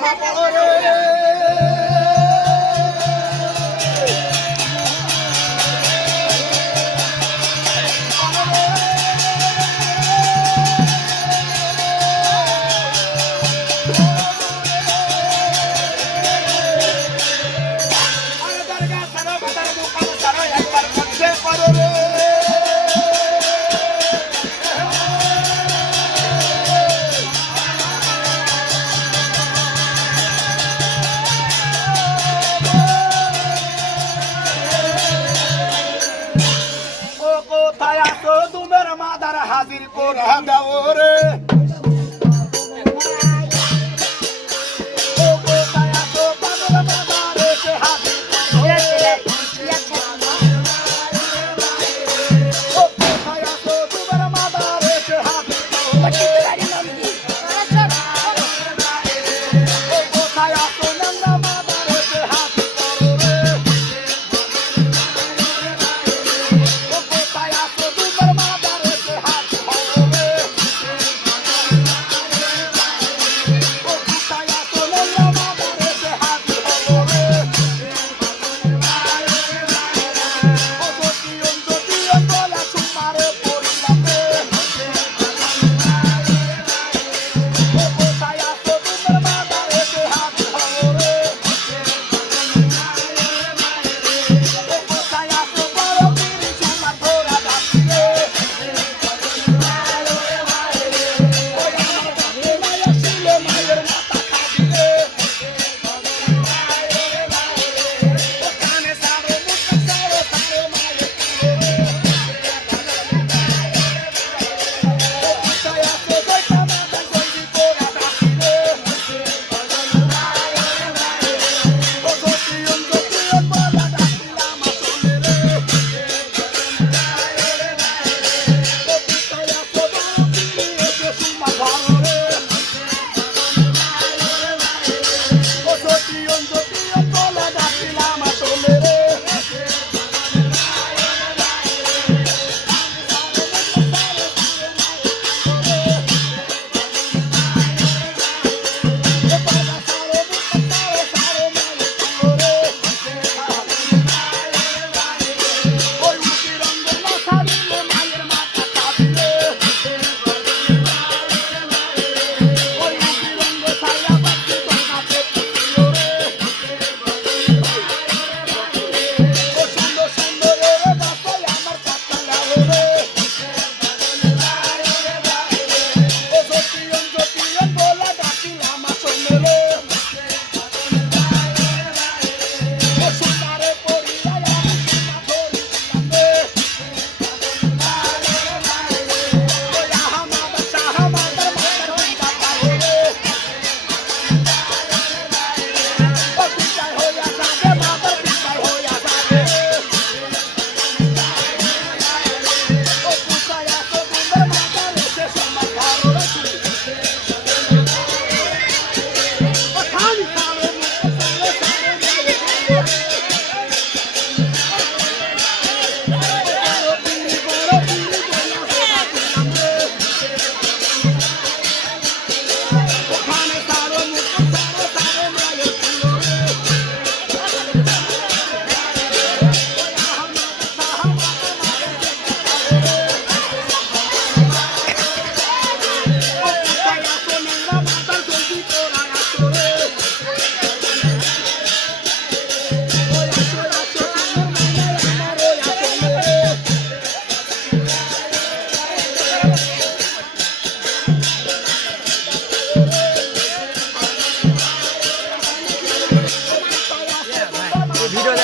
trabajadores. হাজির করে দাও রে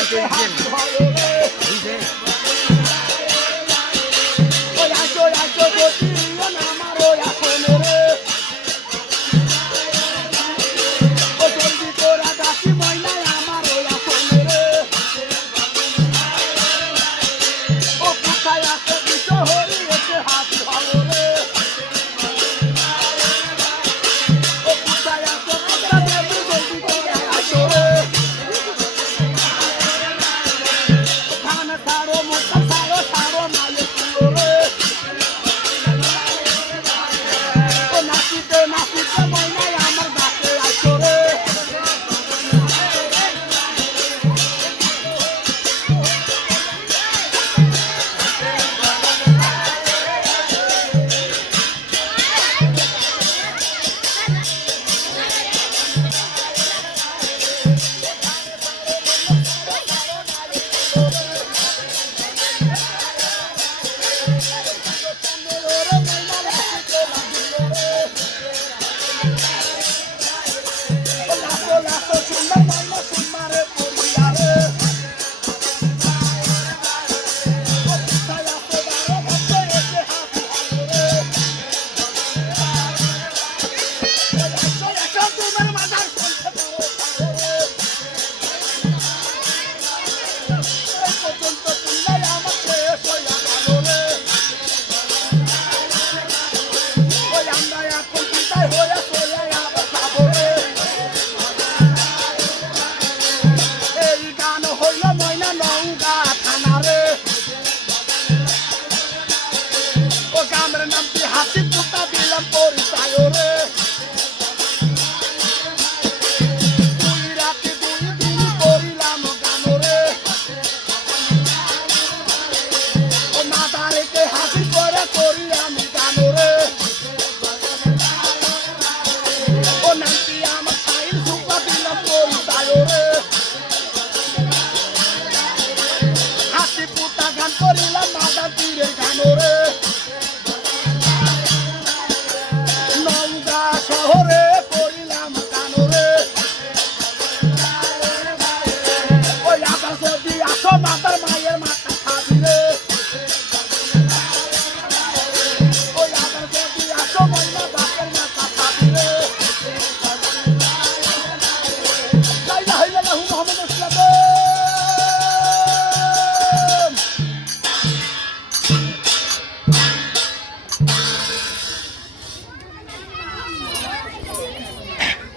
再见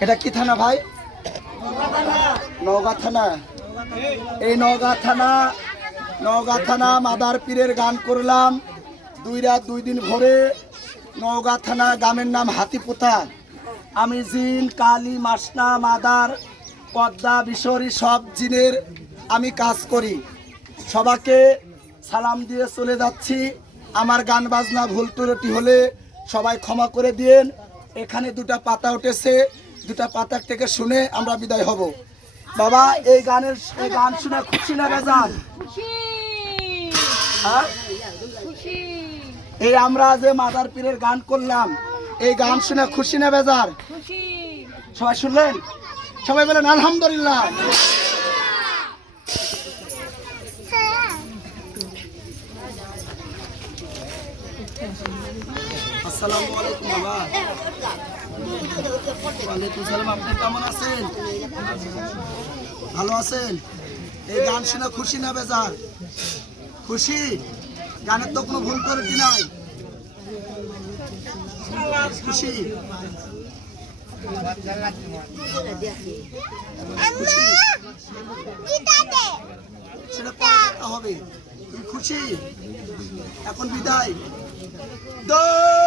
এটা কি থানা ভাই? নওগাঁ থানা। এই নওগাঁ থানা নওগাঁ থানা মাদার পীরের গান করলাম। দুই রাত, দুই দিন ভরে নওগাঁ থানা গ্রামের নাম হাতিপোতা। আমি জিন, কালী, মাসনা, মাদার, পদ্মা, বিশরি, সব জিনের আমি কাজ করি। সবাকে সালাম দিয়ে চলে যাচ্ছি। আমার গান বাজনা ভুল ত্রুটি হলে সবাই ক্ষমা করে দিন এখানে দুটা পাতা উঠেছে। দুটা পাতার থেকে শুনে আমরা বিদায় হব। বাবা এই গানের এই গান শুনে খুশি না বেজান হ্যাঁ? এই আমরা যে মাদার পীরের গান করলাম এই গান শুনে খুশি না বেজার সবাই শুনলেন? সবাই বলেন আলহামদুলিল্লাহ। আসসালামু আলাইকুম, বাবা। ওয়ালাইকুম সালাম, আপনি কেমন আছেন? ভালো আছেন? এই গান শুনে খুশি না বেজার? খুশি? গানের তো কোনো ভুল করে নাই? খুশি? সেটা হবে। তুমি খুশি? এখন বিদায়। দৌড়